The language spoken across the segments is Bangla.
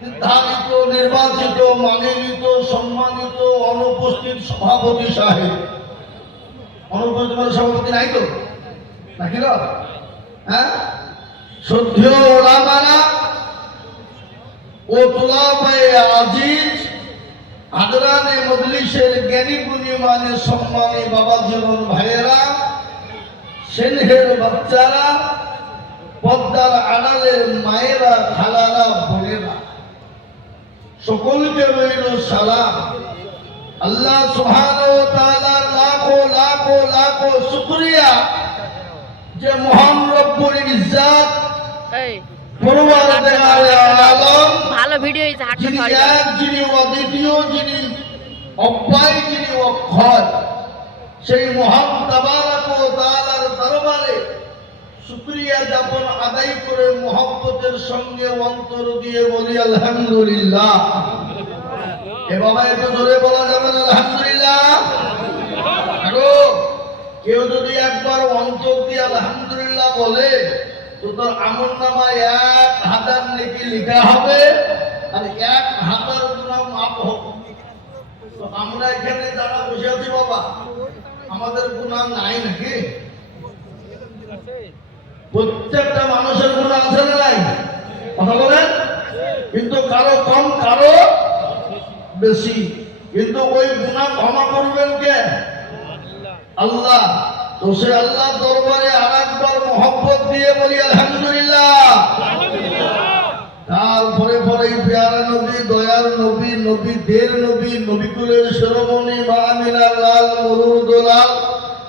নির্ধারিত নির্বাচিত মানিত সম্মানিত অনুপস্থিত সভাপতি সাহেব, অনুপস্থিত মানে সভাপতি নাই তো নাকি? হ্যাঁ, শ্রদ্ধেয় ওলামারা ও তোলাবায়ে আজিজ, হাজরানে মজলিসের জ্ঞানী গুণী মানে সম্মানী বাবা জীবন ভাইয়েরা, সেনহের বাচ্চারা, পদ্মার আড়ালের মায়েরা, খালারা, বোনেরা, সকলকে রইল সালাম। আল্লাহ সুবহানাহু ওয়া তাআলার লাখো লাখো লাখো শুকরিয়া যে মহান রব্বুল ইজ্জত পরওয়ারদিগারে আলম, ভালো ভিডিও হইছে, হাঁটতে যিনি পারি এক, যিনি অদ্বিতীয়, যিনি অব্যয়, যিনি অক্ষয়, সেই মহান তাবারক ওয়া তাআলার দরবারে শুকরিয়া যাপন আদায় করে মহব্বতের সঙ্গে অন্তর দিয়ে বলি আলহামদুলিল্লাহ। এ বাবা একটু জোরে বলা যাবে না আলহামদুলিল্লাহ? কেউ যদি একবার অন্তর দিয়ে আলহামদুলিল্লাহ বলে তো তার আমলনামায় 1000 নেকি লেখা হবে আর 1000 গুনাহ মাফ হবে। তো আমরা এখানে যারা বসে আছি বাবা, আমাদের গুনাহ নাই নাকি? প্রত্যেকটা মানুষের গুনাহ আছে না নাই? কথা বলেন। কিন্তু কারো কম কারো বেশি, কিন্তু ওই গুনাহ ক্ষমা করবেন কে? আল্লাহ। তো সে আল্লাহ দরবারে আরেকবার মহব্বত দিয়ে বলি আলহামদুলিল্লাহ। তারপরে পরে পেয়ারা নবী, দয়ার নবী, নবীদের নবী, নবীকুলের শিরোমণি মা আমিনার লাল মরুর দোলাল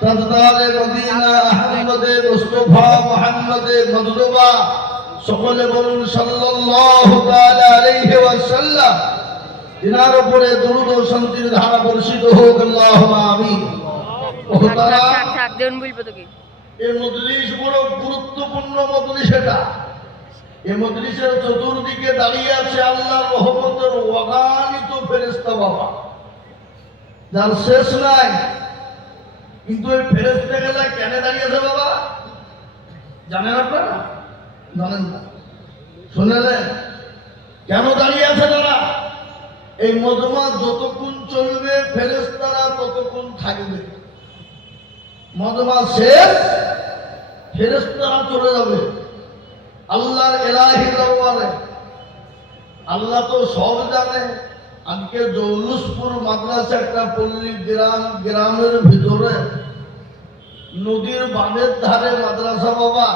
তাজদারে মদিনা আহমদে মুস্তাফা মুহাম্মদে মজদুবা, সকলে বলুন সাল্লাল্লাহু তাআলা আলাইহি ওয়াসাল্লাম। তিনার উপরে দরুদ ও শান্তির ধারা বর্ষিত হোক, আল্লাহুম্মা আমিন। এই মজলিস বড় গুরুত্বপূর্ণ মজলিস। এটা এই মজলিসের চতুর্দিকে দাঁড়িয়ে আছে আল্লাহর রহমতের অগণিত ফেরেশতা বাবা, যার শেষ নাই। কিন্তু এই ফেরেশতা গুলা কেন দাঁড়িয়েছে বাবা জানেন আপনারা? জানেন না? শুনলেন কেন দাঁড়িয়ে আছে তারা? এই মজমা যতক্ষণ চলবে ফেরেশতারা ততক্ষণ থাকবে। মজমা শেষ, ফেরেশতারা চলে যাবে আল্লাহর ইলাহি দরবারে। আল্লাহ তো সব জানে। আজকে জৌলুসপুর মাদ্রাসা একটা পল্লী গ্রাম, গ্রামের ভিতরে নদীর বাঁধের ধারে মাদ্রাসা বাবা।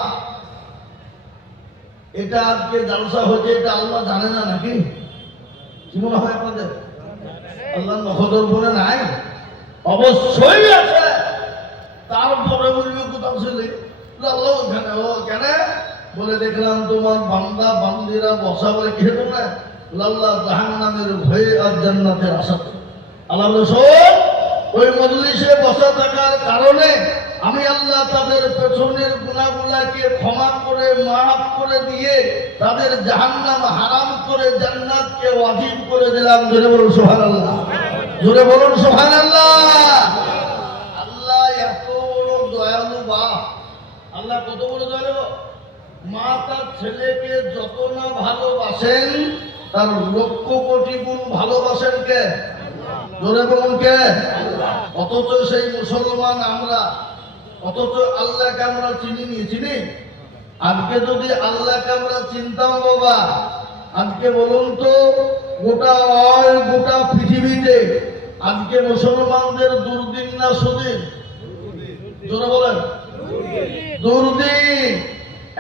এটা আজকে জালসা হয়েছে, এটা আল্লাহ জানে না নাকি? কি মনে হয় আপনাদের? আল্লাহ নখদর বলে নাই? অবশ্যই আছে। তারপরে বলবে কোথাও ছেলে আল্লাহ ওখানে, ও কেন বলে দেখলাম তোমার বান্দা বান্দিরা বসা বলে কি হেতু না আল্লাহ জাহান্নামের ভয়ে আর জান্নাতের আশাতে। আল্লাহ শোন, ওই মজলিসে বসা থাকার কারণে আমি আল্লাহ তাদের পেছনের গুনাহগুলাকে ক্ষমা করে মাফ করে দিয়ে তাদের জাহান্নাম হারাম করে জান্নাতকে ওয়াজিব করে দিলাম। জোরে বলুন সুবহানাল্লাহ, জোরে বলুন সুবহানাল্লাহ। আল্লাহ এত বড় দয়ালু বাপ। আল্লাহ কত বড় দয়ালু। মা তার ছেলেকে যত না ভালোবাসেন তার লক্ষ কোটি গুণ ভালোবাসেন কে? জোরে বলুন কে? অথচ সেই মুসলমান আমরা, অথচ আল্লাহকে আমরা চিনি। আজকে যদি আল্লাহকে আমরা চিনতাম বাবা, আজকে বলুন তো গোটা পৃথিবীতে আজকে মুসলমানদের দুর্দিন না সুদিন? জোরে বলেন দুর্দিন।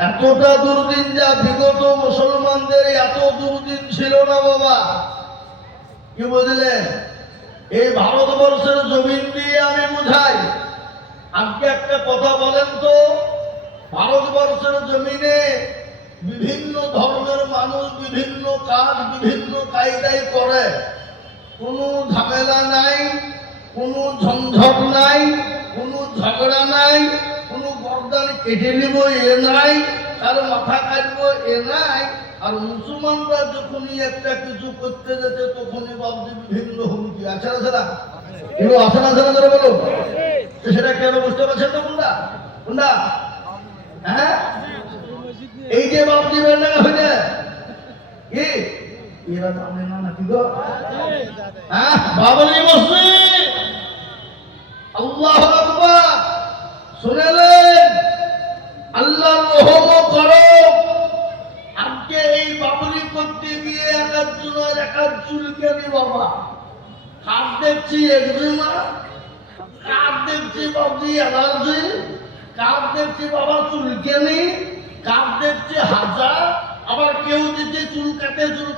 এতটা দুর্দিন যা বিগত মুসলমানদের এত দুর্দিন ছিল না বাবা। কি বুঝলেন? এই ভারতবর্ষের জমিন দিয়ে আমি বুঝাই। আজকে একটা কথা বলেন তো, ভারতবর্ষের জমিনে বিভিন্ন ধর্মের মানুষ বিভিন্ন কাজ বিভিন্ন কায়দায় করে। কোনো ঝামেলা নাই, কোনো ঝঞ্ঝট নাই, কোনো ঝগড়া নাই, কোনো গর্দান কেটে নিব এ নাই, আর মাথা কাটবো এ নাই। আর মুসলমানরা যখনই একটা কিছু করতে যেতে তখনই ভাবছে বিভিন্ন হুমকি। আছে না? এগুলো আছে না? ধরে বলো সেটা কেন বুঝতে পারছেন তো? কোনটা? হ্যাঁ, এই যে বাপ দিবেন না হইলে এরা জানে না নাকি গো? হ্যাঁ, বাবরি মসজিদ, আল্লাহু আকবার। শুনেলেন, আল্লাহর রহম করো। আজকে এই বাবরি করতে গিয়ে একাধজনের একাধ চুলকানি বাবা। কার দেখছি একজনা, কার দেখছি বাবজি অ্যালার্জি, কার দেখছি বাবা চুলকানি, কার দেখছি হাজার। আবার কেউ দিতে চুল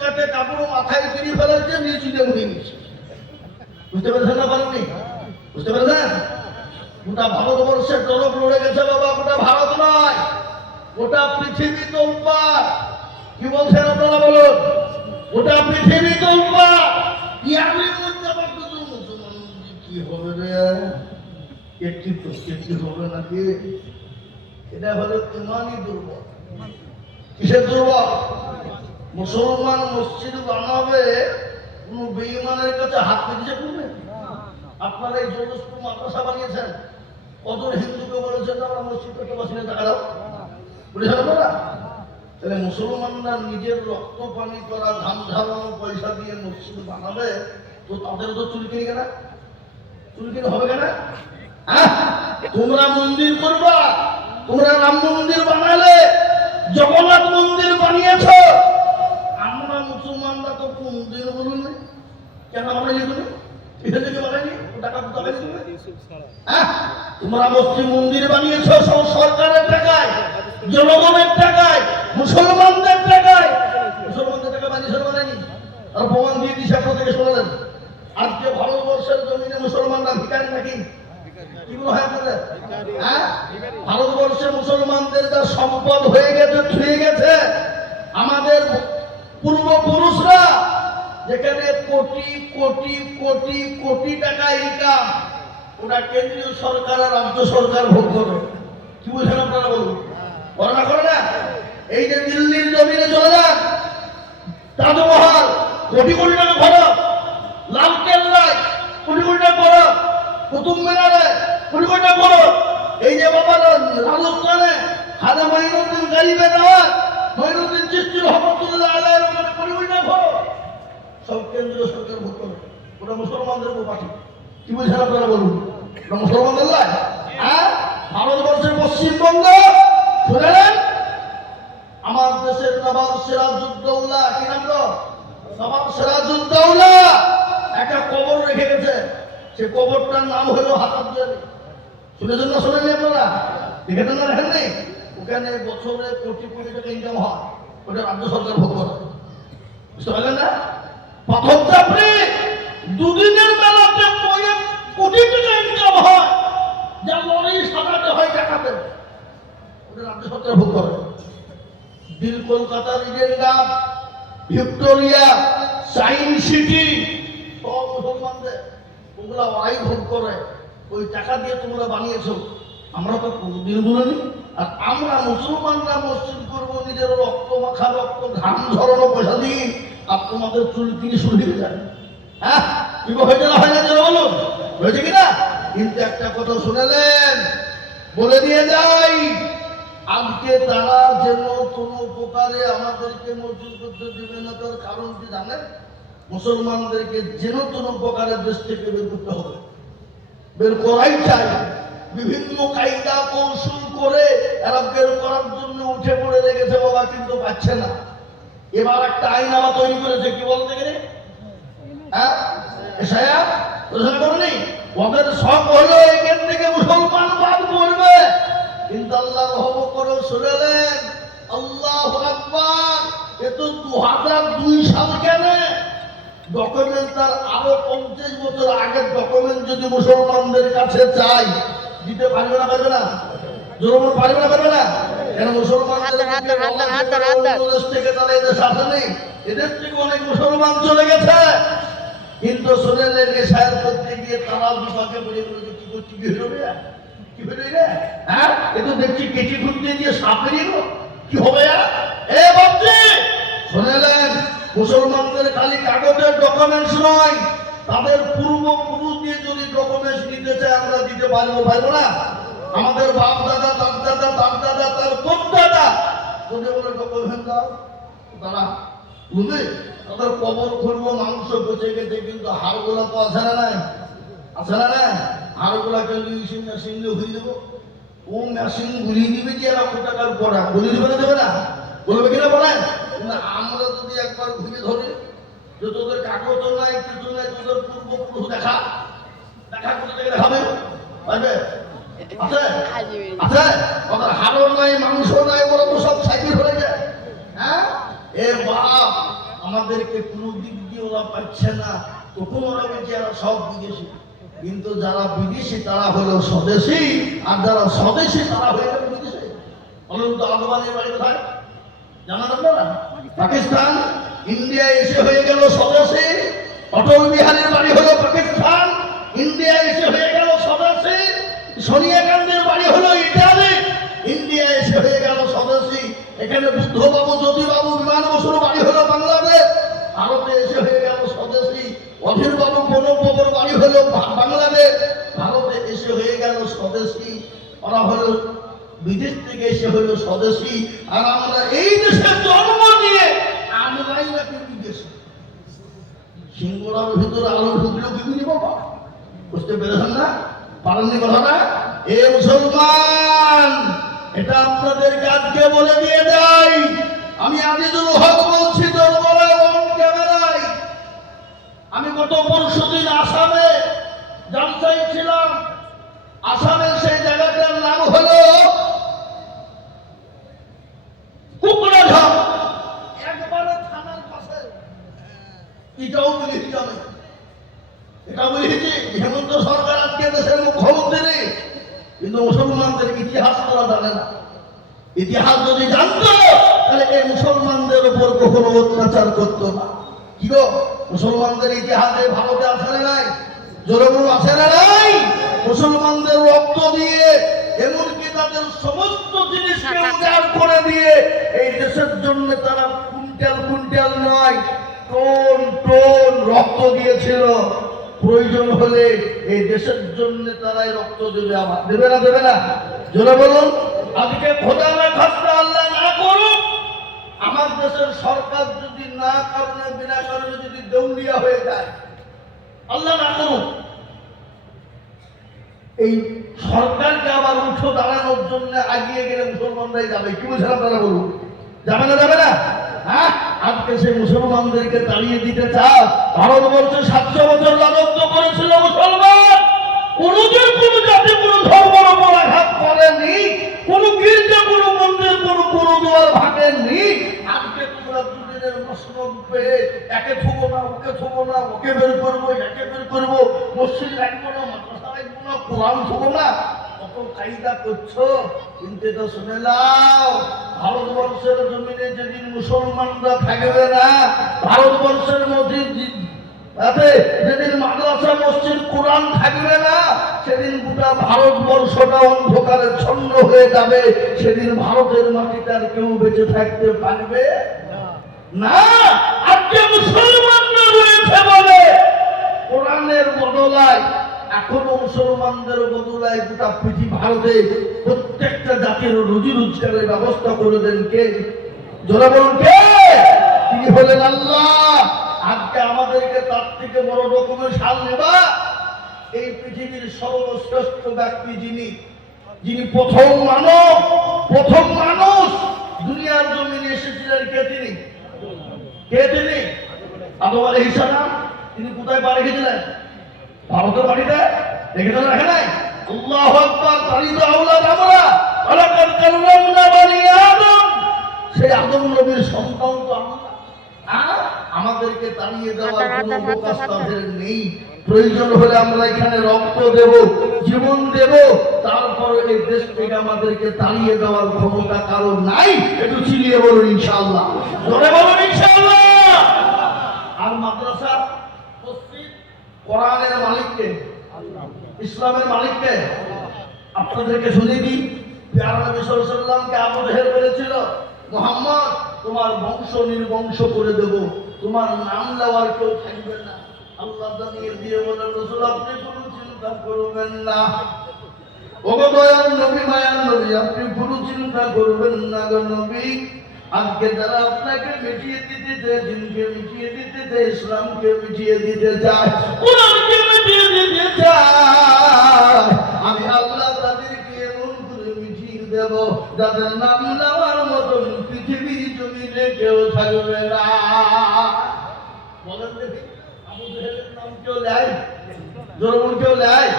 কাটে কাপড় মাথায় কিনে ফেলাচ্ছে, নিয়ে চুলে মুড়ে নিচ্ছে। বুঝতে পেরেছেন না? পারেননি? বুঝতে পেরেছেন? গোটা ভারতবর্ষের টনক লড়ে গেছে বাবা। গোটা ভারত নয়, গোটা পৃথিবী তোলপাড়। কি বলছেন আপনারা বলুন? গোটা পৃথিবী তোলপাড়। ইয়ামের মধ্যে আবার কিছু মুসলমান কি হবে রে? একটি হবে নাকি? এটা হলো ইমানই দুর্বল। কিসের দুর্বল? মুসলমান মসজিদ বানাবে, কোন বেঈমানের কাছে হাত পেতে করবে? আপনারা এই জলস্পুর মাদ্রাসা বানিয়েছেন, কত হিন্দুকে বলেছেন আমরা মসজিদ করতে পারছি না, টাকা দাও, বুঝেছেন আপনারা? তাহলে মুসলমানরা নিজের রক্ত পানি করা, ঘাম ঝালানো পয়সা দিয়ে মসজিদ বানাবে, তো তাদের তো চুলকিনি কেনা, চুলকিনি হবে কেনা? হ্যাঁ, তোমরা মন্দির করবা, তোমরা রাম মন্দির বানালে, জগন্নাথ মন্দির বানিয়েছ, আমরা মুসলমানরা তো মন্দির বলুন কেন বানাইনি? তুমি এটা থেকে বানাইনি, টাকা তোমরা মসজিদ মন্দির বানিয়েছ সব সরকারের টাকায়, জনগণের টাকায়, মুসলমানদের টাকায়। মুসলমানদের টাকা বানিয়েছ বানায়নি? আর প্রমাণ দিয়ে দিচ্ছে আপনার থেকে শোনালেন। আজকে ভারতবর্ষের জমিনে মুসলমানরা ভিখারি নাকি? কি বলা হয় আপনাদের? হ্যাঁ, ভারতবর্ষে মুসলমানদের যা সম্পদ হয়ে গেছে, ছুঁয়ে গেছে, আমাদের পূর্বপুরুষরা যেখানে কোটি কোটি কোটি কোটি টাকা ইনকাম, ওটা কেন্দ্রীয় সরকার আর রাজ্য সরকার ভোগ করে। কি বলছেন আপনারা বলুন? করে না, করে না? এই যে দিল্লির জমিনে চলে যান, তাজমহল কোটি কোটি টাকা খরচ, লাল কেল্লায় কোটি কোটি টাকা খরচ, কুতুব মিনারে কোটি কোটি টাকা খরচ, এই যে বাবা রাজস্থানে খাজা মঈনুদ্দিন গালিবে দাওয়াত, মঈনুদ্দিন চিশতি রহমাতুল্লাহ আলাইহির ওখানে কোটি কোটি টাকা খরচ, সব কেন্দ্রীয় সরকার ভোগ করে। ওটা মুসলমানদের প্রপার্টি। কি বলছেন আপনারা বলুন? ওটা মুসলমানদের নয়। হ্যাঁ, ভারতবর্ষের পশ্চিমবঙ্গ শুনেলেন, আমার দেশের নবাব সিরাজউদ্দৌলা, কি নাম গো? নবাব সিরাজউদ্দৌলা একটা কবর রেখে গেছে। সে কবরটার নাম হলো হাতাবজারি। শুনেছেন না? শোনেননি আপনারা? দেখেছেন না? দেখেন নেই? ওখানে বছরে কোটি কোটি টাকা ইনকাম হয়, ওটা রাজ্য সরকার ভোগ করে। বুঝতে পারলেন না? প্রথম চাপড়ি দুদিনের বেলাতে কোটি টাকা ইনকাম হয়, যা লরি সাজাতে হয় টাকাতে, ওটা রাজ্য সরকার ভোগ করে। দিল কলকাতার Eden garden, Victoria, science city সব মুসলমানদের, ওগুলা ওরাই ভোগ করে। ওই টাকা দিয়ে তোমরা বানিয়েছো, আমরা তো কোনদিন বলিনি। আর আমরা মুসলমানরা মসজিদ করবো নিজের রক্ত মাখা, রক্ত ঘাম ঝরানো পয়সা দিই, আর তোমাদের চুলকিনি শুরু হয়ে যায়। হ্যাঁ, কি হয়েছে না? হয় না? যেন বলুন, হয়েছে কিনা? কিন্তু একটা কথা শুনেলেন, বলে দিয়ে যাই, আজকে তারা যেন কোনো প্রকারে আমাদেরকে মসজিদ করতে দেবে না, তার কারণ কি জানেন? মুসলমানদেরকে যেন কোনো প্রকারের দেশ থেকে বের করতে হবে, বের করাই চাই। বিভিন্ন কায়দা কৌশল করে এরা বের করার জন্য উঠে পড়ে লেগেছে বাবা, কিন্তু পাচ্ছে না। এবার একটা আইন আবার তৈরি করেছে, কি বলতে গেলে, হ্যাঁ, ওদের সব হলো এখান থেকে মুসলমান বাদ করবে। কিন্তু আল্লাহ রহম করে শুনেলেন, আল্লাহু আকবার, এ তো 2002 সাল। কেন? ডকুমেন্ট তার আরো 50 বছর আগের ডকুমেন্ট যদি মুসলমানদের কাছে চাই, দিতে পারবে না? পারবে না? জোর পারবে না? পারবে না? কেন? মুসলমানদের দেশ থেকে তারা এদের সাথে নেই, এদের থেকে অনেক মুসলমান চলে গেছে। কিন্তু শুনেলেন, এশায়াত করতে গিয়ে তারা বিপাকে পড়ে বলে, কি করছি, কি হলো রে, কি হলো রে? হ্যাঁ, এ তো দেখছি কেটে খুঁজতে গিয়ে সাপ বেরিয়ে গেল, কি হবে? এ বাপজি, শুনেলেন, মুসলমানদের খালি কাগজের ডকুমেন্টস নয়, তাদের পূর্বপুরুষ দিয়ে যদি ডকুমেন্টস নিতে চায় আমরা দিতে পারবো, পারবো না? আমাদের বাপ দাদা, তার দাদা, তার দাদা, তার কোন দাদা যদি বলে ডকুমেন্ট দাও, তারা বুঝবে তাদের কবর খুলবো, মাংস বেঁচে গেছে, কিন্তু হাড়গুলা তো আছে না নাই? আছে না নাই? হাড়গুলাকে মেশিন দিয়ে ঘুরিয়ে দেবো। ও মেশিন ঘুরিয়ে দিবে যে এরকম টাকার পড়া ঘুরিয়ে দেবে না, দেবে না? বলবে কিনা বলেন? কিন্তু আমরা যদি একবার ঘুরে ধরি যে তোদের কাগজ নাই, কিছু নাই, তোদের পূর্বপুরুষ দেখা দেখা করতে দেখাবে, পারবে? আছে আছে? ওদের হাড়ও নাই, মাংস নাই, ওরা তো সব সাইকেল হয়ে যায়। হ্যাঁ, এ বাপ, আমাদেরকে কোনো দিক দিয়ে ওরা পাচ্ছে না, তখন ওরা বলছে এরা সব বিদেশি। কিন্তু যারা বিদেশি তারা হলো স্বদেশী, আর যারা স্বদেশী তারা হয়ে গেল বিদেশি। বলুন তো আদবানির বাড়ি কোথায় জানা দরকার না? পাকিস্তান। ইন্ডিয়া এসে হয়ে গেল স্বদেশী। অটল বিহারীর বাড়ি হলো পাকিস্তান, ইন্ডিয়া এসে হয়ে গেল স্বদেশী। সোনিয়া গান্ধীর বাড়ি হলো ইটালি, ইন্ডিয়া এসে হয়ে গেল স্বদেশী। এখানে বুদ্ধবাবু, জ্যোতিবাবু, বিমান বসুর বাড়ি হলো বাংলাদেশ, ভারতে এসে হয়ে গেল স্বদেশী। অধীর বাবু, প্রণববাবুর বাড়ি হলো বাংলাদেশ, ভারতে এসে হয়ে গেল স্বদেশী। ওরা হলো বিদেশ থেকে এসে হলো স্বদেশী। আর আমরা এই দেশে জন্ম নিয়ে আমরাই নাকি বিদেশি। সিংহরার ভিতরে আলো ঢুকলো কি বুঝি বাবা? বুঝতে পেরেছেন না? পারেননি কথাটা? এ মুসলমান, এটা আপনাদেরকে আজকে বলে দিয়ে যাই। আমি আজিজুল হক বলছি দরবারে অন ক্যামেরায়। আমি গত পরশুদিন আসামে জালসায় ছিলাম। আসামের সেই জায়গাটার নাম হলো কুকরাঝাড়, একবারে থানার পাশে। এটাও বলেছি আমি, এটা বলেছি হেমন্ত সরকার আজকে দেশের মুখ্যমন্ত্রী, কিন্তু মুসলমানদের ইতিহাস তারা জানে না। ইতিহাস যদি জানতো তাহলে এই মুসলমানদের উপর কখনো অত্যাচার করতো না। কি গো, মুসলমানদের ইতিহাসে ভারতে আছে না নাই? জোরগুলো আছে না নাই? মুসলমানদের রক্ত দিয়ে, এমনকি তাদের সমস্ত জিনিসকে উজাড় করে দিয়ে এই দেশের জন্য তারা কুইন্টাল কুইন্টাল নয়, টন টন রক্ত দিয়েছিল। প্রয়োজন হলে এই দেশের জন্য তারাই রক্ত দেবে। আবার দেবে না, দেবে না? জোরে বলুন। আজকে খোদা না খাস্তা আল্লাহ না করুক, আমার দেশের সরকার যদি না কারণে বিনা কারণে যদি দেউলিয়া হয়ে যায়, আল্লাহ না করুক, এই সরকারকে আবার উঠো দাঁড়ানোর জন্য আগিয়ে গেলে মুসলমানরাই যাবে। কি বলছেন আপনারা বলুন? যাবে না, যাবে না? হ্যাঁ, আজকে সেই মুসলমানদেরকে তাড়িয়ে দিতে চাও? ভারতবর্ষে 700 বছর রাজত্ব করেছিল মুসলমান, কোনদিন কোন জাতি কোন ধর্মের উপর আঘাত করেনি, কোন গির্জা কোন মন্দির কোন গুরুদুয়ার ভাঙেননি। আজকে তোমরা দুদিনের মসনদ পেয়ে একে থুবো না, ওকে থুবো না, ওকে বের করবো, একে বের করবো, মসজিদ রাখবো না, মাদ্রাসা রাখবো না, কোরআন থুবো না, কত কায়দা করছো। কিন্তু এটা শুনে নাও, ভারতবর্ষের জমিনে যেদিন মুসলমানরা থাকবে না, ভারতবর্ষের মধ্যে যেদিন মাদ্রাসা মসজিদ কোরআন থাকবে না, সেদিন গোটা ভারতবর্ষটা অন্ধকারে ছন্ন হয়ে যাবে। সেদিন ভারতের মাটিতে আর কেউ বেঁচে থাকতে পারবে না। আজকে মুসলমানরা রয়েছে বলে কোরআনের বদলায়, এখনো মুসলমানদের বদলায় গোটা পৃথিবী ভারতে প্রত্যেকটা জাতির রুজি রোজগারের ব্যবস্থা করে দেন কে? জোরে বলুন কে? তিনি হলেন আল্লাহ। আজকে আমাদেরকে তার থেকে বড় রকমের সাল নেবা। এই পৃথিবীর সর্বশ্রেষ্ঠ ব্যক্তি যিনি প্রথম মানুষ দুনিয়ার জমিনে এসেছিলেন, কে তিনি? কে তিনি? আদম আলাইহিস সালাম। তিনি কোথায় বাড়ি গেছিলেন? ভারতের বাড়িতে। দেখেছেন? দেখে নাই? আল্লাহু আকবার। তারিদ আওলাদ আমরা ওয়ালাকাদ কাররামনা বানি আদম। সেই আদম নবীর সন্তান তো আমরা। আমাদেরকে তাড়িয়ে দেওয়ার কোনো অবকাশ তাদের নেই। প্রয়োজন হলে আমরা এখানে রক্ত দেব, জীবন দেব, তারপরে এই দেশ থেকে আমাদেরকে তাড়িয়ে দেওয়ার ক্ষমতা কারো নাই। একটু চিনিয়ে বলুন ইনশাআল্লাহ, জোরে বলুন ইনশাআল্লাহ। আর মাদ্রাসা মসজিদ কোরআনের মালিককে, ইসলামের মালিককে আপনাদেরকে শুনিয়ে দিই। প্যারা নবী সাল্লাল্লাহু আলাইহি ওয়াসাল্লামকে আবু জেহেল বলেছিল, মুহাম্মদ তোমার বংশ নির্বংশ করে দেব, তোমার নাম নেওয়ার কেউ থাকবে না। আল্লাহ জানিয়ে দিয়ে বলেন, রাসূল আপনি কোনো চিন্তা করবেন না। ওগো দয়ার নবী, মায়ার নবী, আপনি কোনো চিন্তা করবেন না গো নবী। আজকে যারা আপনাকে মিটিয়ে দিতে চায়, দিনকে মিটিয়ে দিতে চায়, ইসলামকে মিটিয়ে দিতে চায়, কোরআনকে মিটিয়ে দিতে চায়, আমি আল্লাহ তাদেরকে এমন করে মিটিয়ে দেব যাদের নাম নেওয়ার মতন পৃথিবীর জমিনে কেউ থাকবে না। বলেন দেখি, আবু জেহেলের নাম কেউ নেয়? জোর কেউ নেয়?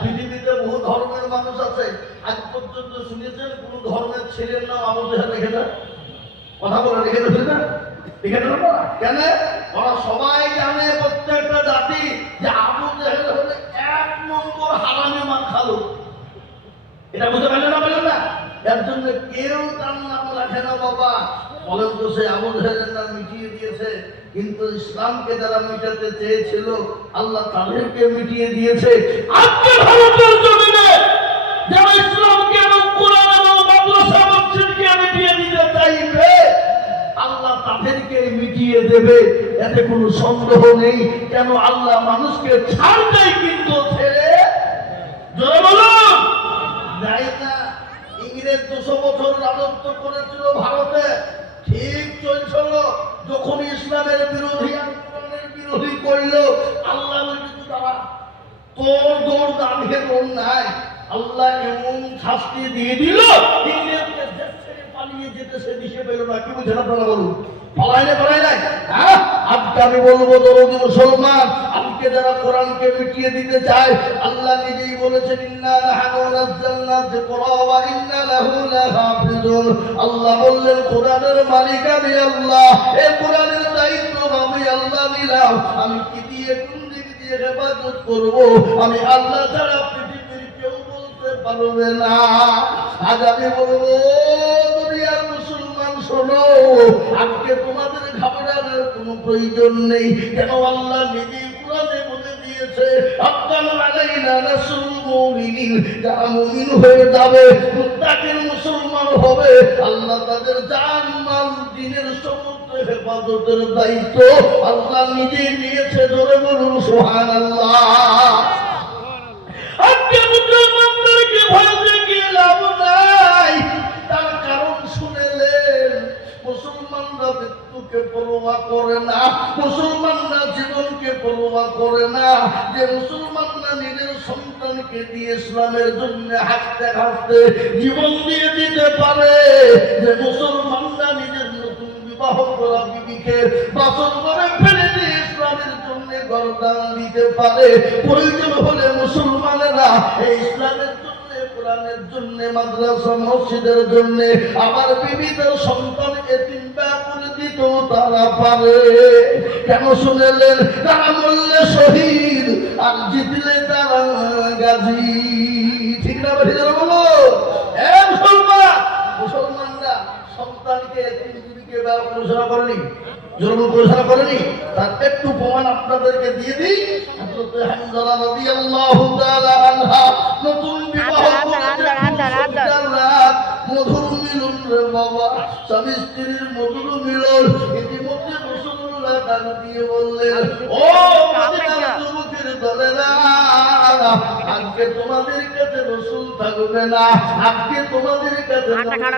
পৃথিবীতে বহু ধর্মের মানুষ আছে, আজ পর্যন্ত শুনেছেন কোন ধর্মের ছেলের নাম আবু জেহেল রেখে দেয়? কথা বলে রেখে দেবে না, রেখে দেবে না কেন? ওরা সবাই জানে, প্রত্যেকটা জাতি, যে আবু জেহেল হলে 1 নম্বর হারামি মান খালো। এটা বুঝতে পারলেন না? বলেন না, এর জন্য কেউ তার নাম রাখে না। বাবা বলেন তো, সে আবু জেহেলের নাম মিটিয়ে দিয়েছে, কিন্তু ইসলামকে যারা মিটাতে চেয়েছিল আল্লাহ তাদেরকে মিটিয়ে দিয়েছে। আজকে ভারতের জমিনে যারা ইসলামকে এবং কোরআন এবং মাদ্রাসা মসজিদকে মিটিয়ে দিতে চাইবে আল্লাহ তাদেরকে মিটিয়ে দেবে, এতে কোনো সন্দেহ নেই। কেন? আল্লাহ মানুষকে ছাড় দেয় কিন্তু ছেড়ে জোরে বলুন যাই না। ইংরেজ 200 বছর রাজত্ব করেছিল ভারতে, ঠিক চলছিল। যখন ইসলামের বিরোধী আন্দোলনের বিরোধী করল, আল্লাহ কিন্তু তারা তোর দৌড় দাঁড়িয়ে তোর নাই, আল্লাহ এমন শাস্তি দিয়ে দিল, ইংরেজকে দেশ ছেড়ে পালিয়ে যেতে সে দিশে পেল না। কি বুঝেন আপনারা বলুন? পালাই নাই? হ্যাঁ, আজকে আমি বলবো দরদি মুসলমান, আজকে যারা কোরআনকে মিটিয়ে দিতে চায়, আল্লাহ নিজেই বলেছেন ইন্না নাহনু নাযালনা যিকরা ওয়া ইন্না লাহু লাহাফিজুন। আল্লাহ বললেন কোরআনের মালিক আমি আল্লাহ, এই কোরআনের দায়িত্ব আমি আল্লাহ নিলাম। আমি কি দিয়ে কোন দিক দিয়ে হেফাজত করব আমি আল্লাহ ছাড়া পৃথিবীর কেউ বলতে পারবে না। আজ আমি বলবো দুনিয়ার মুসলমান শোনো, আজকে তোমাদের ঘাবড়ানোর কোনো প্রয়োজন নেই। কেন? আল্লাহ নিজেই কোরআনে বলে দিয়েছে আফগান আলাইনা নাসরুল মুমিনিন, যারা মুমিন হয়ে যাবে, মুত্তাকিন মুসলমান হবে, আল্লাহ তাদের জান মাল দ্বীনের সমস্ত হেফাজতের দায়িত্ব আল্লাহ নিজেই নিয়েছে। জোরে বলুন সুবহানাল্লাহ। আজকে মুসলমানদেরকে ভয় দেখিয়ে লাভ নাই, তার কারণ শুনেলেন। মুসলমানরা মৃত্যুকে পরোয়া করে না, মুসলমানরা জীবনকে পরোয়া করে না। যে মুসলমানরা নিজের সন্তানকে দিয়ে ইসলামের জন্য হাসতে হাসতে জীবন দিয়ে দিতে পারে, যে মুসলমানরা নিজের নতুন বিবাহ করা বিবিকে বাসন করে ফেলে দিয়ে ইসলামের জন্য গর্দান দিতে পারে, প্রয়োজন হলে মুসলমানেরা এই ইসলামের জন্য, কোরআনের জন্য, মাদ্রাসা মসজিদের জন্য আবার বিবিদের সন্তান এতিম করে দিত তারা পারে। কেন শুনেলেন? তারা মরলে শহীদ আর জিতলে তারা গাজী। ঠিক না? বলো মুসলমানরা সন্তানকে এতিম বিবিকে ঘোষণা করেনি, জন্ম ঘোষণা করেনি। তার একটু প্রমাণ আপনাদেরকে দিয়ে দিই। হযরত হামজা রাদিয়াল্লাহু তাআলা আনহা নতুন বিবাহ মধুর মিলন রে বাবা, স্বামী স্ত্রীর মধুর মিলন। ইতিমধ্যে রাসূলুল্লাহ ডাক দিয়ে বললেন, ও মদিনার যুবকের দলেরা, আজকে তোমাদের কাছে রাসূল থাকবে না, আজকে তোমাদের কাছে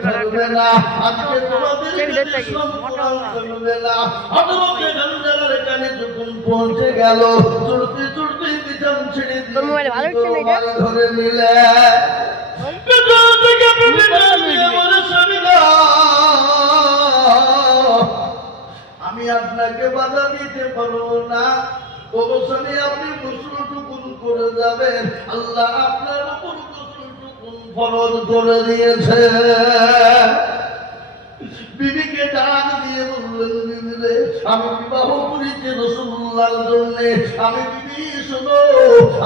থাকবে না, আজকে তোমাদের কাছে ইসলাম কোরআন থাকবে না। হযরত হামজার কানে যখন পৌঁছে গেল, চলতে চলতে বিছান ছেড়ে দিয়ে ধরে নিলে আমি আপনাকে বাধা দিতে পারবো না, অবশ্যই আপনি গোসলটুকুন করে যাবেন, আল্লাহ আপনার উপর গোসলটুকুন ফরজ করে দিয়েছে। বিবিকে ডাক দিয়ে বললেন, বিবি রে, আমি বিবাহ করেছি রাসূলুল্লাহর জন্য, আমি বিবি শোনো,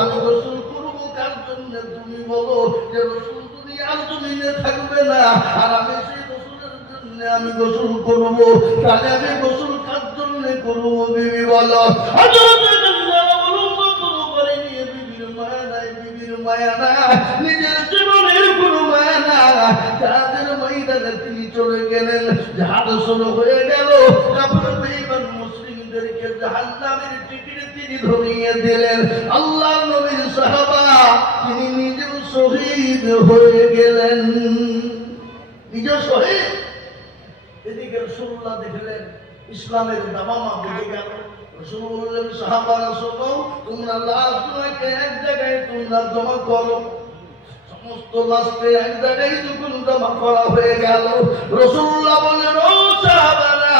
আমি গোসল করবো কার জন্য তুমি বলো। যে রাসূল দুনিয়ার জমিনে থাকবে না, আর আমি সেই রাসূলের জন্য আমি গোসল করবো, তাহলে আমি গোসল কার জন্য করবো বিবি বলো। মায়া না, নিজের জীবনের কোনো মায়া না, যাদের ময়দানে তিনি চলে গেলেন, জাহাজ শুরু হয়ে গেল, কাফের বেঈমান মুসলিমদেরকে জাহান্নামের টিকিট তিনি ধরিয়ে দিলেন। আল্লাহর নবীর সাহাবা তিনি নিজেও শহীদ হয়ে গেলেন। নিজেও শহীদ, এদিকে রাসূলুল্লাহ দেখলেন ইসলামের দামামা বেড়ে গেল। রাসূল বললেন সাহাবারা শোনো, তোমরা লাশগুলোকে এক জায়গায় তোমরা জমা করো। সমস্ত লাশকে এক জায়গায় যখন জমা করা হয়ে গেল, রাসূলুল্লাহ বললেন ও সাহাবারা,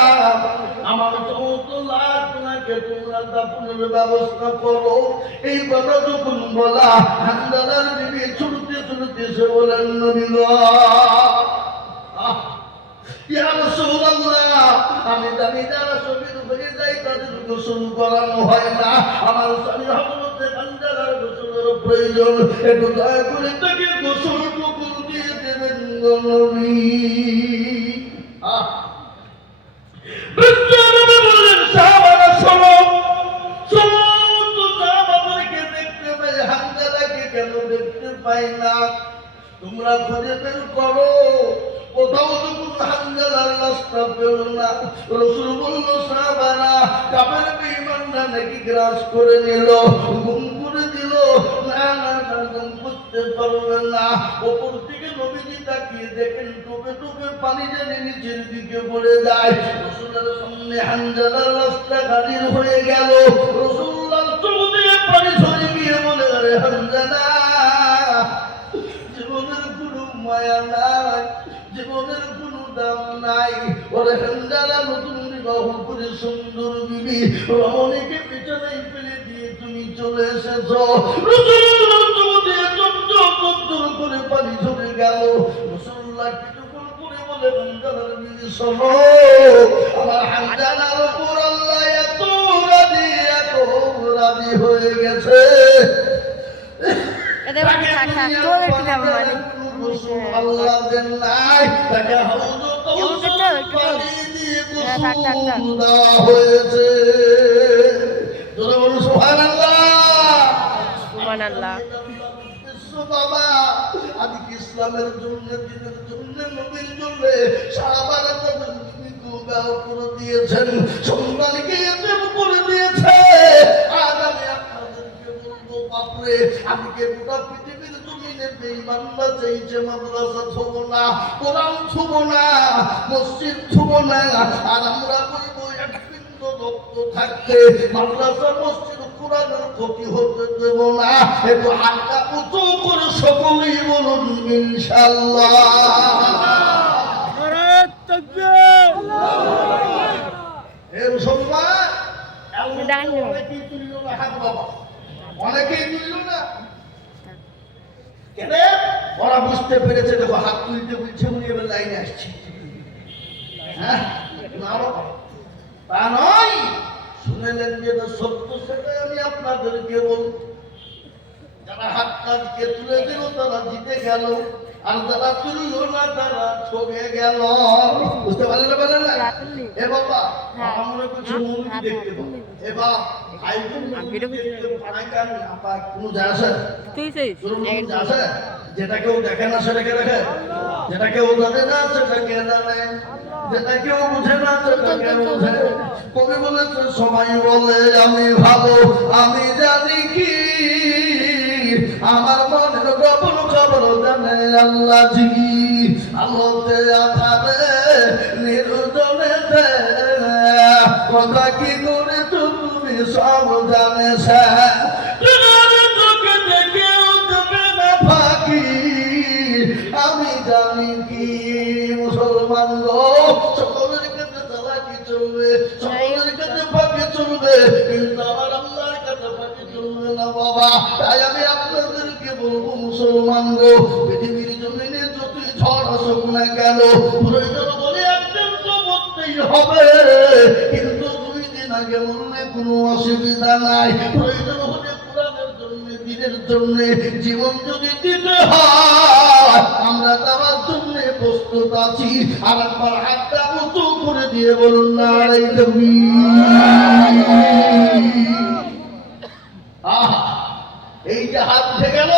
আমার সমস্ত লাশগুলোকে তোমরা দাফনের ব্যবস্থা করো। এই কথা যখন বলা, হানজালার বিবি ছুটতে ছুটতে এসে বলেন নবী গো, ইয়া রাসূলুল্লাহ, আমি জানি যারা শহীদ হয়ে যায় তাদের গোসল করানো হয় না, আমার স্বামী হযরত হানজালার গোসলের প্রয়োজন, একটু দয়া করে তাকে গোসলটুকু দিয়ে দেবেন গো নবী। বিশ্বনবী বললেন সাহাবারা শোনো, সমস্ত সাহাবাদেরকে দেখতে পাই, হানজালাকে কেন দেখতে পাই না? তোমরা খুঁজে বের করো, কোথাও যখন হানজালার লাশটা পেল না। রাসূল বলল সাহাবারা, কাফের বেঈমানরা নাকি গ্রাস করে নিল, গুম করে দিল। না না না, গুম করতে পারবে না। ওপর থেকে নবীজি তাকিয়ে দেখেন টুপে টুপে পানি যেন নিচের দিকে পড়ে যায়। রাসূলের সামনে হানজালার লাশটা হাজির হয়ে গেল। রাসূলুল্লাহর চোখ দিয়ে পানি ঝরে গিয়ে বলে, আরে হানজালা, জীবনের কোনো মায়া নাই, জীবনের কোনো দাম নাই। ওরে হানজালা, নতুন বিবাহ করে সুন্দর বিবি রমণীকে বিছানায় ফেলে দিয়ে তুমি চলে এসেছ। রাসূলুল্লাহ চোখ দিয়ে চমচম করে পানি ঝরে গেল। রাসূলুল্লাহ কিছুক্ষণ পরে বলে, হানজালার বিবি শোনো, আমার হানজালার উপর আল্লাহ এত রাজি হয়ে গেছে, আল্লাহ দেন নাই, তাকে হাউজে পানি দিয়ে গোসল দেওয়া হয়েছে। জোরে বলুন সুবহানাল্লাহ। সুবহানাল্লাহ। বাবা, আজকে ইসলামের জন্য, দিনের জন্য, নবীর জন্য সাহাবারা তাদের জীবিকা উৎসর্গ করে দিয়েছেন, সন্তানকে এতিম করে দিয়েছে। আজ আমি আপনাদেরকে বলবো, বাপরে, আজকে গোটা পৃথিবীর জমিনে বেঈমানরা চাইছে মাদ্রাসা ছুব না, কোরআন ছুব না, মসজিদ ছুব না, আর আমরা বলবো এক বিন্দু রক্ত থাকতে মাদ্রাসা মসজিদ কোরআনের ক্ষতি হতে দেব না। একটু হাতটা উঁচু করে সকলেই বলুন ইনশাআল্লাহ। এর সম্মান অনেকেই তুলল না, হাত বাবা অনেকেই তুলল না। কেন? ওরা বুঝতে পেরেছে, দেখো হাত তুলতে বলছে উনি এবার লাইনে আসছে। হ্যাঁ, না বাবা, তা নয়। শুনেলেন যেটা সত্য সেটাই আমি আপনাদেরকে বলব। যারা হাত কাজকে তুলে দিল তারা জিতে গেল, আর যারা তুলল না তারা ঠকে গেল। বুঝতে পারলেন না? বলেন না এ বাবা, আমরা কিছু মুভি দেখতে পাবো, এ বাবা আইফোন দেখতে পাইকান আপা কোনো যায় আছে? তুই সেই যায় আছে? যেটা কেউ দেখে না সেটাকে দেখে, যেটা কেউ জানে না সেটাকে জানে, যেটা কেউ বুঝে না সেটাকে বুঝে। কবি বলেছে, সবাই বলে আমি ভালো, আমি জানি কি, আমার মনের গোপন খবর জানে আল্লাহ জি। আলোতে আধারে নির্জনেতে কথা কি করে তুমি সব জানেছ, আমি জানি কি। মুসলমান গো, সকলের কাছে চালাকি চলবে, সকলের কাছে ফাঁকি চলবে, কিন্তু আমার আল্লাহর কাছে ফাঁকি চলবে না বাবা। তাই আমি আপনাদেরকে বলবো, মুসলমান গো, পৃথিবীর জমিনে যতই ঝড় আসুক না কেন, প্রয়োজন বলে একদিন তো মরতেই হবে, কিন্তু 2 দিন আগে মরলে কোনো অসুবিধা নাই। প্রয়োজন হলে কোরআনের জন্য, দিনের জন্য জীবন যদি দিতে হয়, আমরা দেওয়ার জন্য প্রস্তুত আছি। আর একবার হাতটা উঁচু করে দিয়ে বলুন না রে তুমি। এই যে হাত উঠে গেল,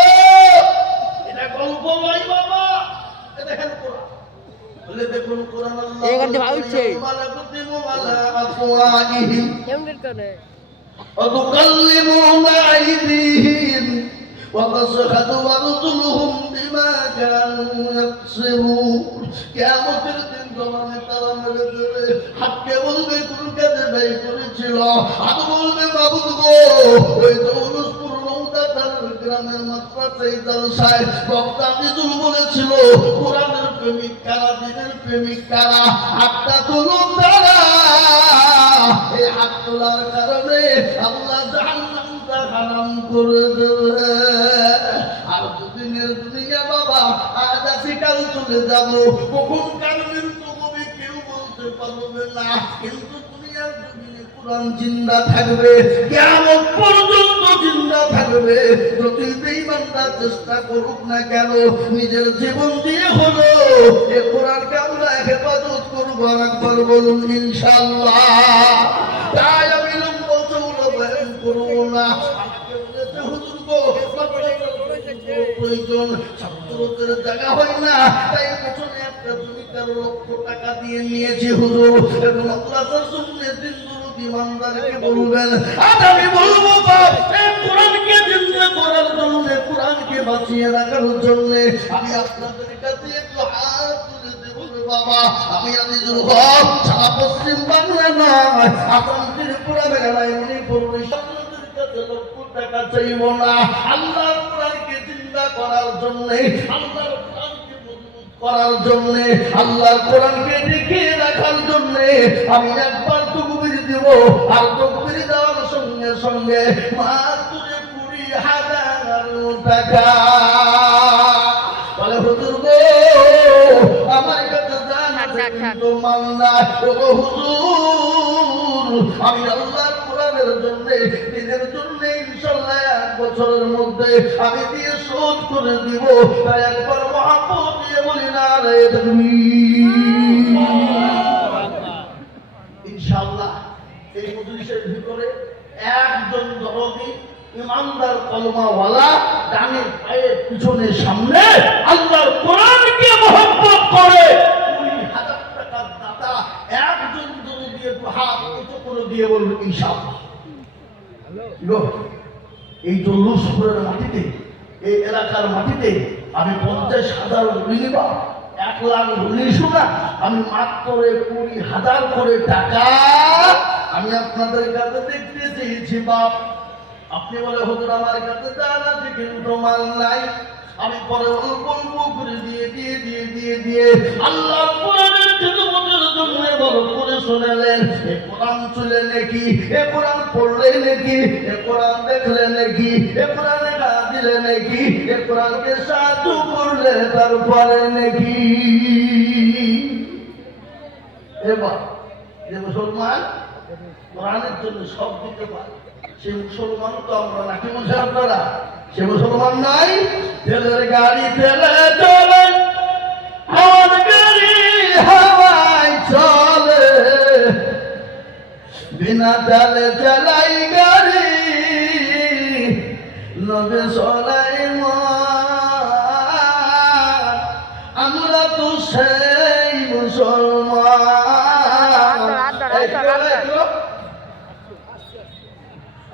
এটা গল্প নয় বাবা, এটা দেখেন কোরআন। বলে দেখুন কোরআন আল্লাহ وتكلمون أيديهم وتشهد أرجلهم بما كانوا يكسبون। কিয়ামতের দিন জবানে তারা মেরে দেবে। হাতকে বলবে কোন কাজে ব্যয় করেছিল, হাত বলবে মাবুদ গো ওই দৌলতপুর নৌদাটার গ্রামের মাদ্রাসায় জালসায় বক্তা আজিজুল বলেছিল কোরআনের প্রেমিক কারা, দিনের প্রেমিক কারা, হাতটা তুলুন তারা। এই হাত তোলার কারণে আল্লাহ জাহান্নামটা হারাম করে দেবে। আর দুদিনের দুনিয়া বাবা আজ আছি কাল চলে যাব, কখন কাল মৃত্যু হবে কেউ বলতে পারবে না, কিন্তু দুনিয়ার জমিনে কোরআন জিন্দা থাকবে, কিয়ামত পর্যন্ত জিন্দা থাকবে। যতই বেঈমানরা চেষ্টা করুক না কেন, নিজের জীবন দিয়ে হলো এই কোরআনকে আমরা হেফাজত করবো। আর একবার বলুন ইনশাআল্লাহ। তাই আমি লম্বা চৌড়া বয়ান করবো না। আমাকে বলেছে হুজুর গো প্রয়োজন, ছাত্রদের জায়গা হয় না, তাই পেছনে একটা জমিদার লক্ষ টাকা দিয়ে নিয়েছি হুজুর, এবং মাদ্রাসার জন্য ইমানদারকে বলবেন। আজ আমি বলবো কোরআনকে জিন্দা করার জন্য, কোরআনকে বাঁচিয়ে রাখার জন্য আমি আপনাদের কাছে একটু হাত তুলে দেব বাবা। আমি আজিজুল হক সারা পশ্চিম বাংলা নয়, আসাম, ত্রিপুরা, মেঘালয়, মণিপুর আপনাদের কাছে লক্ষ টাকা চাইব না। আল্লাহর কোরআনকে জিন্দা করার জন্য, আল্লাহর কোরআনকে মজবুত করার জন্য, আল্লাহর কোরআনকে টিকিয়ে রাখার জন্য আমি একবার তকবীর দেব। আর তকবীর দেওয়ার সঙ্গে সঙ্গে মাত্র 20,000 টাকা বলে হুজুর গো আমার কাছে জান আছে কিন্তু মাল নাই। হুজুর আমি আল্লাহর কোরআনের জন্য, দিনের জন্য ইনশাআল্লাহ 1 বছরের মধ্যে আমি দিয়ে শোধ করে দিব। তাই একবার মহব্বত দিয়ে বলি না রে ইনশাআল্লাহ। এই মজলিসের ভিতরে একজন দরদি ইমানদার কলমাওয়ালা ডানে পায়ের পিছনে সামনে আল্লাহর কোরআনকে মহব্বত করে 20,000 টাকার দাতা একজন দরদি একটু হাত উঁচু করে দিয়ে বলুন ইনশাআল্লাহ। এই জল্লুসপুরের মাটিতে, এই এলাকার মাটিতে আমি 50,000 মিনিবা 1,19,000 না, আমি মাত্র 20,000 করে টাকা আমি আপনাদের কাছে দেখতে চেয়েছি বাপ। আপনি বলে হুজুর আমার কাছে জান আছে কিন্তু মাল নাই। আমি পরে অল্প অল্প করে দিয়ে আল্লাহর কোরআনের খিদমতের জন্য বড় করে শুনালেন। এ কোরআন চলে নাকি, এ কোরআন পড়লে নাকি, এ কোরআন দেখলে নাকি, এ কোরআনে হাত দিলে নাকি, এ কোরআনকে সাহায্য করলে তারপরে নাকি। এবার যে মুসলমান কোরআনের জন্য সব দিতে পারে সে মুসলমান তো আমরা নাকি বুঝে আপনারা? সে মুসলমান নাই। তেলের গাড়ি তেলে চলে, হাওয়ার গাড়ি হাওয়ায় চলে, বিনা তেলে চালাই গাড়ি নবে চলাই আমরা তো সেই মুসলমান,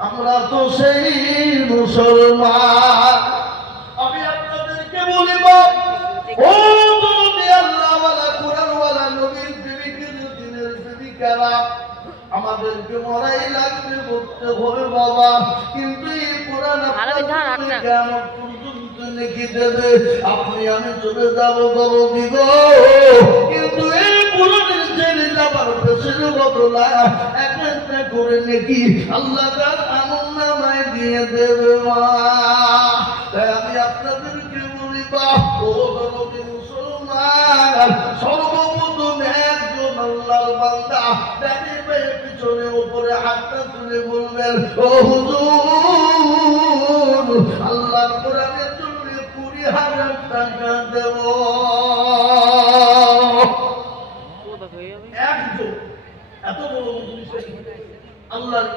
আমরা তো সেই মুসলমান। আমি আপনাদেরকে বলিব ও তুমি আল্লাহওয়ালা কোরআনওয়ালা নবীর প্রেমিকের দিনের প্রেমিকারা, আমাদেরকে মরাই লাগবে, বলতে হবে বাবা, কিন্তু এই কোরআন আপনাদের কিয়ামত পর্যন্ত লিখে দেবে। আপনি আমি চলে যাব দরদি গো, কিন্তু এই কোরআনের ছেড়ে যাবার পেছনে বদলা একটা করে নাকি আল্লাহ তার আমলনামায় দিয়ে দেবে মা। তাই আমি আপনাদেরকে বলি ও দরদি মুসলমান, সর্বপ্রথম একজন আল্লাহর বান্দা ডানে পায়ে পিছনে উপরে হাতটা তুলে বলবেন ও হুজুর আল্লাহর কোরআনের জন্য 20,000 টাকা দেব। একজন এত বড় আল্লাহর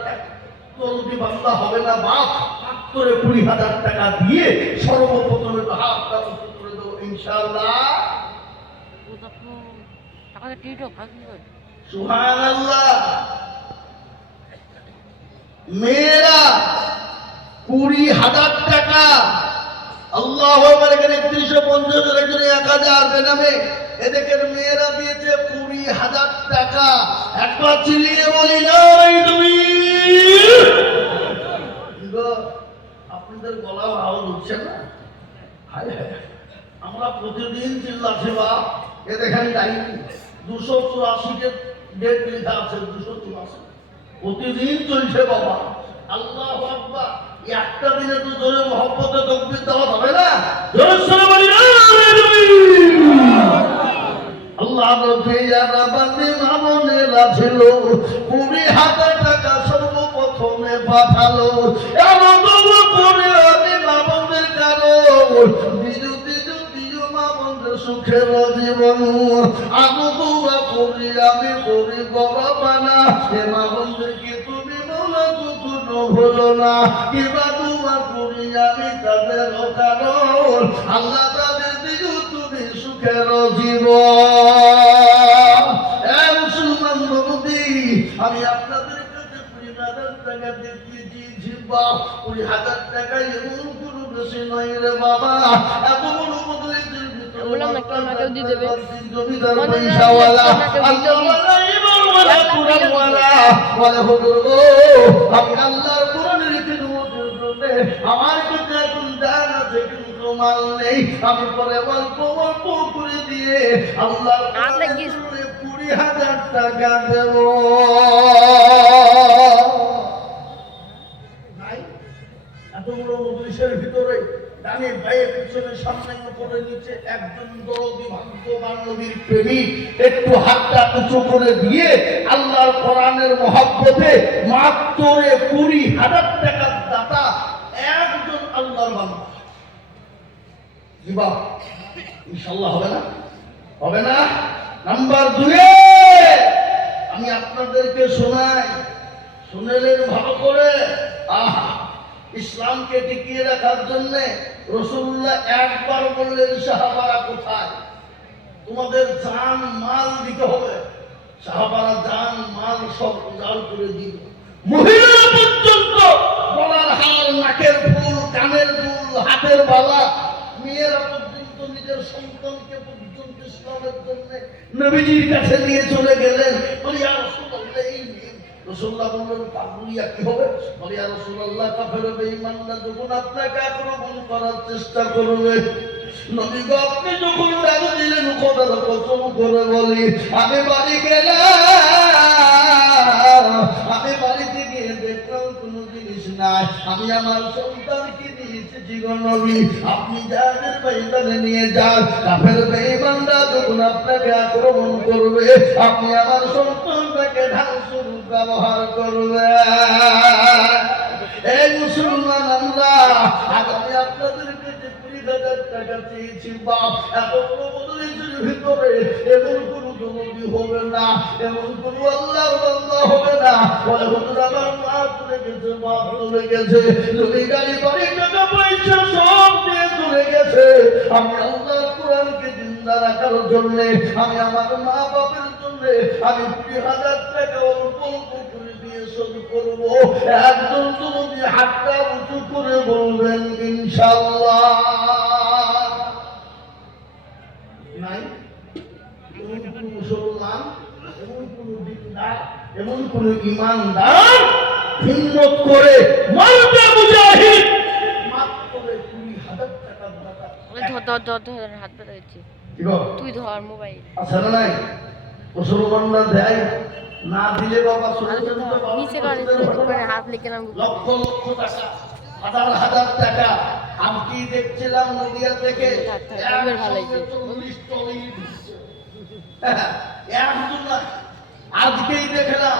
দরদি বান্দা হবে না বাপ, মাত্র 20,000 টাকা দিয়ে সর্বপ্রথমে হাতটা উঁচু করে দেবো ইনশাআল্লাহ। সুবহানাল্লাহ। মেয়েরা 20,000 টাকা, আল্লাহু আকবার। এখানে 350 একজনে 1,000 বেনামে এদিকের মেয়েরা দিয়েছে 20,000 টাকা। একবার চিলিয়ে বলি নাই তুমি আপনাদের গলা আওয়াজ উঠছে না? হায় হায়, আমরা প্রতিদিন চিল্লাছি বা এ দেখেন ডাইনি 284 ডেট লেখা আছে, 284 প্রতিদিন চলছে বাবা। আল্লাহু আকবার। একটা দিনে তো জোরে মহব্বতে তাকবীর দেওয়া হবে না? জোরে সরে বলি না আল্লাহ নবী যারা বান্দে মামুনেরা ছিল 20,000 টাকা সর্বপ্রথমে পাঠালো। এমন করে আমি মামুনের কারণ বিজু মামুনের সুখের জীবন আমি দোয়া করি, আমি করি বড় বানা হে মামুনদেরকে তুমি মনে কখনো ভুলো না। কিবা দোয়া করি আমি তাদের কারণ আল্লাহ তাদের দিও তুমি সুখের জীবন। মুসলমান বন্ধু, আমি আপনাদের কাছে 20,000 টাকা দেখিয়ে দিয়েছি বা 20,000 টাকা এমন কোনো বেশি নয় রে বাবা। এত বড় বদলেছে বললাম না কেউ না কেউ দিয়ে দেবে। জমিদার পয়সাওয়ালা আল্লাহওয়ালা ইমানওয়ালা কুরআনওয়ালা বলে হুজুর গো আমি আল্লাহর কোরআনের খিদমতের জন্য আমার কাছে এখন দান আছে কিন্তু মাল নেই। আমি পরে অল্প অল্প করে দিয়ে আল্লাহর কোরআনের জন্য 20,000 টাকা দেব। নাই এত বড় মজলিসের ভিতরে ডানে বায়ে পিছনে সামনে উপরে নিচে একজন দরদি ভাগ্যবান নবীর প্রেমিক একটু হাতটা উঁচু করে দিয়ে আল্লাহর কোরআনের মহব্বতে মাত্র 20,000 টাকার দাতা একজন আল্লাহর বান্দা। দিবা ইনশাআল্লাহ হবে না? হবে না? নাম্বার 2 আমি আপনাদেরকে শোনাই, শুনেলেন ভালো করে। ইসলামকে টিকিয়ে রাখার জন্য রাসূলুল্লাহ একবার বললেন সাহাবারা কোথায়? তোমাদের জান মাল দিতে হবে। সাহাবারা জান মাল সব উজাড় করে দিল। মহিলা পর্যন্ত গলার হার, নাকের ফুল, কানের ফুল, হাতের বালা, মেয়েরা পর্যন্ত নিজের সন্তানকে পর্যন্ত ইসলামের জন্য নবীজির কাছে নিয়ে চলে গেলেন। বলি ইয়া রাসূলুল্লাহ এই রাসূলুল্লাহ বললেন পাগলিয়া কি হবে? বলে ইয়া রাসূলুল্লাহ কাফের বেঈমানরা যখন আপনাকে আক্রমণ করার চেষ্টা করবে, নবী গো আপনি যখন ডাক দিলেন খোদার কসম করে বলি আমি বাড়ি গেলাম, আমি বাড়িতে গিয়ে দেখলাম কোনো জিনিস নাই। আমি আমার সন্তানকে দিয়েছি জীবন নবী আপনি যাদের ময়দানে নিয়ে যান, কাফের বেঈমানরা যখন আপনাকে আক্রমণ করবে আপনি আমার সন্তানটাকে ঢাল স্বরূপ ব্যবহার করবে। এই মুসলমান আমরা আজ আমি আপনাদের কাছে 20,000 টাকা চেয়েছি বাপ। এত বড় মজলিসের ভিতরে এমন কোনো জনবী হবে না, এমন কোনো আল্লাহর বান্দা হবে না বলে হুজুর আমার মা চলে গেছে, বাপ চলে গেছে, জমি গাড়ি বাড়ি টাকা পয়সা সব দিয়ে চলে গেছে। আমি আল্লাহর কোরআনকে জিন্দা রাখার জন্য, আমি আমার মা বাপের জন্য আমি 20,000 টাকা অল্প অল্প করে দিয়ে শোধ করব। একজন যদি হাতটা উঁচু করে বলবেন ইনশাআল্লাহ। নাই এমন কোন মুসলমান, এমন কোন দিনদার, এমন কোন ইমানদার হিম্মত করে মারবে মুজাহিদ মাত্র 20,000 টাকা দাতা। ধর হাত ব্যথা হচ্ছে। তুই ধর মোবাইল। আচ্ছা না নাই মুসলমানরা দেয় না দিলে বাবা নিচে করে হাত লিখে নাম লক্ষ লক্ষ টাকা, হাজার হাজার টাকা। আমি কি দেখছিলাম নদিয়া থেকে আজকেই দেখলাম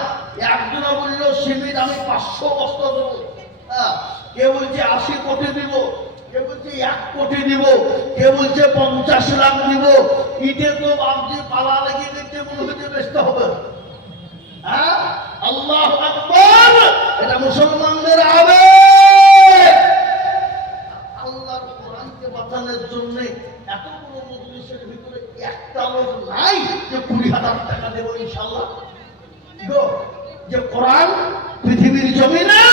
একজন বলল সিমেন্ট আমি 500 বস্তা দেবো, কেউ বলছে 80 কোটি দিব, কেউ বলছে 1 কোটি দিব, কেউ বলছে 50 লাখ দিব। ইটের তো বাপজি পালা লেগে গেছে, মনে হচ্ছে বেচতে হবে। আল্লাহু আকবার, এটা মুসলমানদের আবেগ। আল্লাহর কোরআনকে বাঁচানোর জন্য এত বড় মজলিসের ভিতরে একটা লোক নাই যে 20,000 টাকা দেব ইনশাআল্লাহ। যে কোরআন পৃথিবীর জমিনে,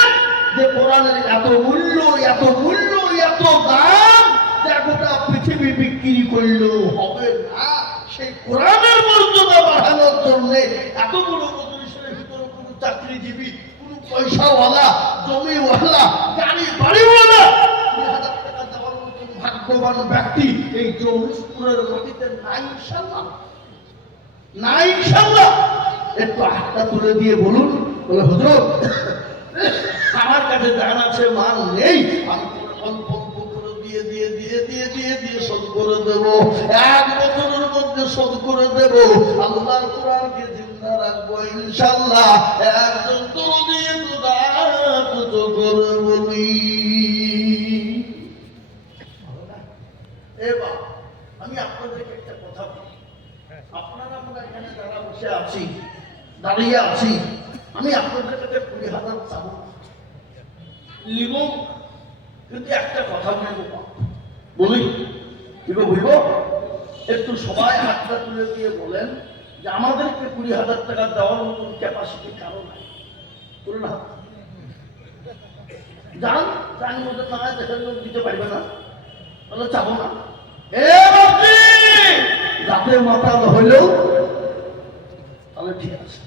যে কোরআনের এত মূল্য, এত মূল্য, এত দাম, যে গোটা পৃথিবী বিক্রি করলেও হবে না, সেই কোরআনের মর্যাদা বাড়ানোর জন্য এত বড় মজলিসের ভিতরে কোনো চাকরিজীবী, কোনো পয়সাওয়ালা, জমিওয়ালা, গাড়ি বাড়িওয়ালা 20,000 টাকা দেওয়ার মতন ভাগ্যবান ব্যক্তি এই জৌলুসপুরের মাটিতে নাই ইনশাআল্লাহ, নাই ইনশাআল্লাহ। একটু হাতটা তুলে দিয়ে বলুন, বলে হুজুর আমার কাছে জান আছে, মান নেই, আমি অল্প অল্প করে দিয়ে দিয়ে দিয়ে দিয়ে দিয়ে দিয়ে শোধ করে দেবো, 1 বছরের মধ্যে শোধ করে দেবো, আল্লাহর কোরআনকে জিন্দা রাখবো ইনশাআল্লাহ। একজন দরদি তো করে বলি এবার আমি আপনাদেরকে একটা কথা বলি, আপনারা আমরা এখানে যারা বসে আছি, দাঁড়িয়ে আছি, আমি আপনাদের কাছে 20,000 চাবো, নিব, কিন্তু একটা কথা বলবো, বলি কি বলবো, একটু সবাই হাতটা তুলে দিয়ে বলেন যে আমাদেরকে 20,000 টাকা দেওয়ার মতন ক্যাপাসিটি কারো নাই, তুলে না যান জানি ওদের না দেশের লোক দিতে পারবে না, তাহলে চাবো না। যাতে মাথা হইলেও তাহলে ঠিক আছে,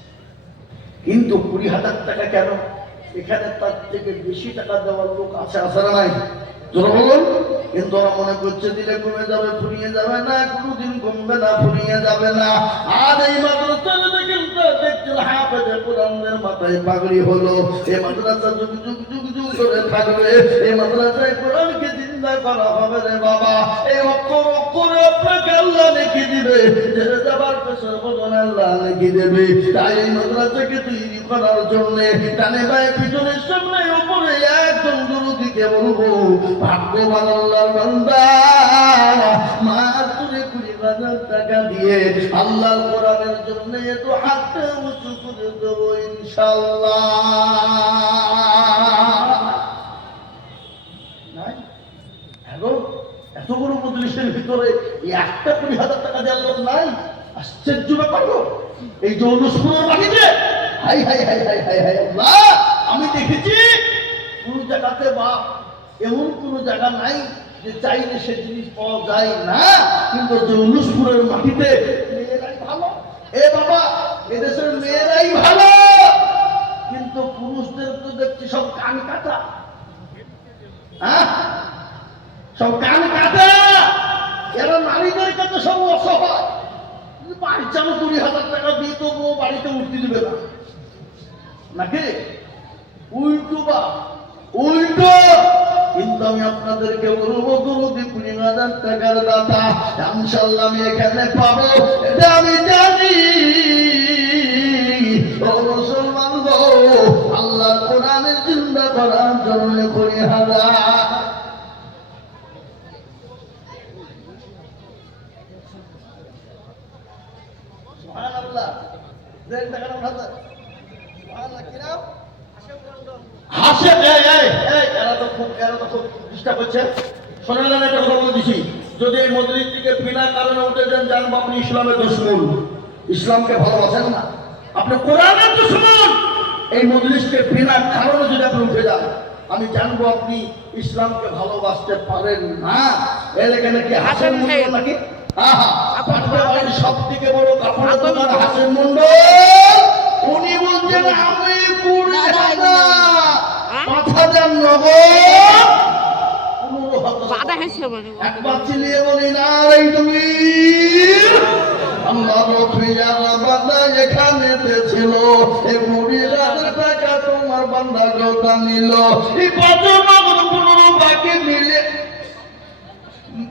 কিন্তু 20,000 টাকা কেন? এখানে তার থেকে বেশি টাকা দেওয়ার লোক আছে, আছে না নাই? তোরা বলুন। কিন্তু ওরা মনে করছে দিলে কমে যাবে, ফুরিয়ে যাবে না, কোনোদিন কমবে না, ফুরিয়ে যাবে না। আর এই মাদ্রাসা দেখছেন হাফেজে কোরআনের মাথায় পাগড়ি হলো, এই মাদ্রাসা যুগ যুগ যুগ যুগ করে থাকবে, এই মাদ্রাসায় কোরআনকে জিন্দা করা হবে রে বাবা। এই অক্ষর অক্ষরে আপনাকে আল্লাহ লিখে দিবে, জেনে যাবার পেছনে বদন আল্লাহ লিখে দেবে। তাই এই মাদ্রাসাকে তৈরি করার জন্য ডানে বায়ে পিছনের সামনে উপরে একজন গুরুদিকে বলবো, ভাগ্যবান আল্লাহর বান্দা মাত্র 20,000 টাকা দিয়ে আল্লাহর কোরআনের জন্য একটু হাতটা উঁচু করে দেবো ইনশাআল্লাহ। নাই হ্যালো, এত বড় মজলিসের ভিতরে একটা 20,000 টাকা দেওয়ার লোক নাই? আশ্চর্য ব্যাপার গো, এই জৌলুসপুরের মাটিতে। হাই হাই হাই হাই হাই হাই আল্লাহ, আমি দেখেছি কোন জায়গাতে বা এমন কোন জায়গা নাই যে চাইলে সে জিনিস পাওয়া যায় না, কিন্তু জৌলুসপুরের মাটিতে মেয়েরাই ভালো। এ বাবা, এদেশের মেয়েরাই ভালো, কিন্তু পুরুষদের তো দেখছি সব কান কাটা। হ্যাঁ, সব কান কাটা, এরা নারীদের কাছে সব অসহায়। বাড়িচানো 20,000 টাকা দিয়ে তো বাড়িতে উঠতে দিবে না নাকি? উল্টো বা উল্টো। কিন্তু আমি আপনাদেরকে বলবো, গুরুদি 20,000 টাকার দাতা ইনশাআল্লাহ আমি এখানে পাবো, এটা আমি জানি। ও মুসলমান গো, আল্লাহর কোরআনের জিন্দা করার জন্য 20,000। সুবহানাল্লাহ, দেন টাকা উঠাতে। সুবহানাল্লাহ, কি নাম? হাসে এরা তো খুব ডিস্টার্ব হচ্ছে। শোনেন, একটা কথা বলে দিছি, যদি এই মজলিস থেকে বিনা কারণে উঠে যান, জানবো আপনি ইসলামের দুশমন, ইসলামকে ভালোবাসেন না, আপনি কোরআনের দুশমন। এই মজলিসকে বিনা কারণে যদি আপনি উঠে যান, আমি জানবো আপনি ইসলামকে ভালোবাসতে পারেন না। এর এখানে কি হাসেন মন্ডল নাকি? সব থেকে বড় কাপড় দোকান হাসেন মন্ডল, উনি বলছেন আমি 5,000 নগদ। একবার চিলিয়ে বলি না রে তুমি, আল্লাহর প্রিয়ারা বান্দা এখানে ছিল, এই 20,000 টাকা তোমার বান্দা গোটা নিল, এই 5 নগদ 15 বাকি নিল।